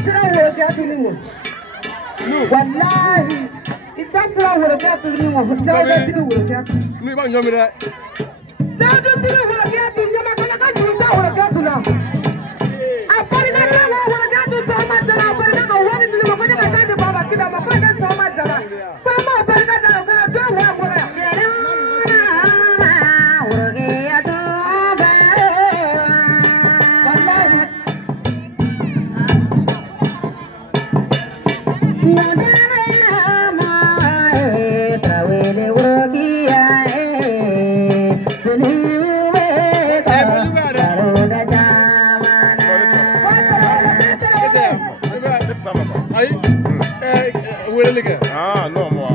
itasira wo ke atuni wo wallahi itasira wo ke atuni wo dawo tiri wo ke atuni ni ba nyomi re dawo tiri wo ke atuni nyama kana ka juru ta wo ke atuna apari ka ta wo ke atuni to ma dala apari ka woni tiri wo ko ka ta de baba kida ma ko da to ma dala pa ma apari ka dala ko do wo ko ya ah no mo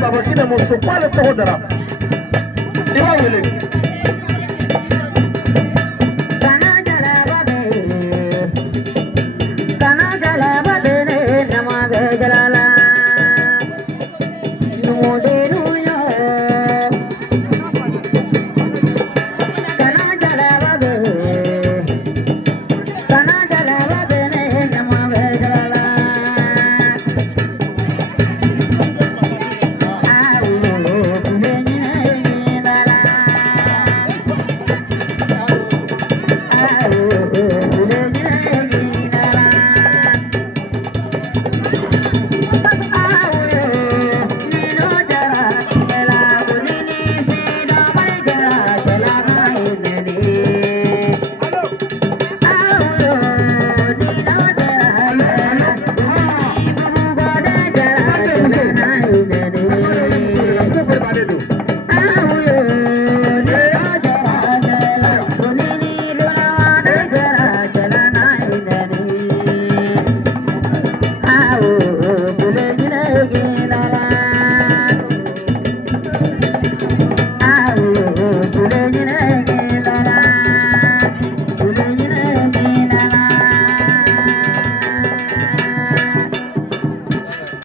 Baba kida mo so kwale to hodara. Iba wele.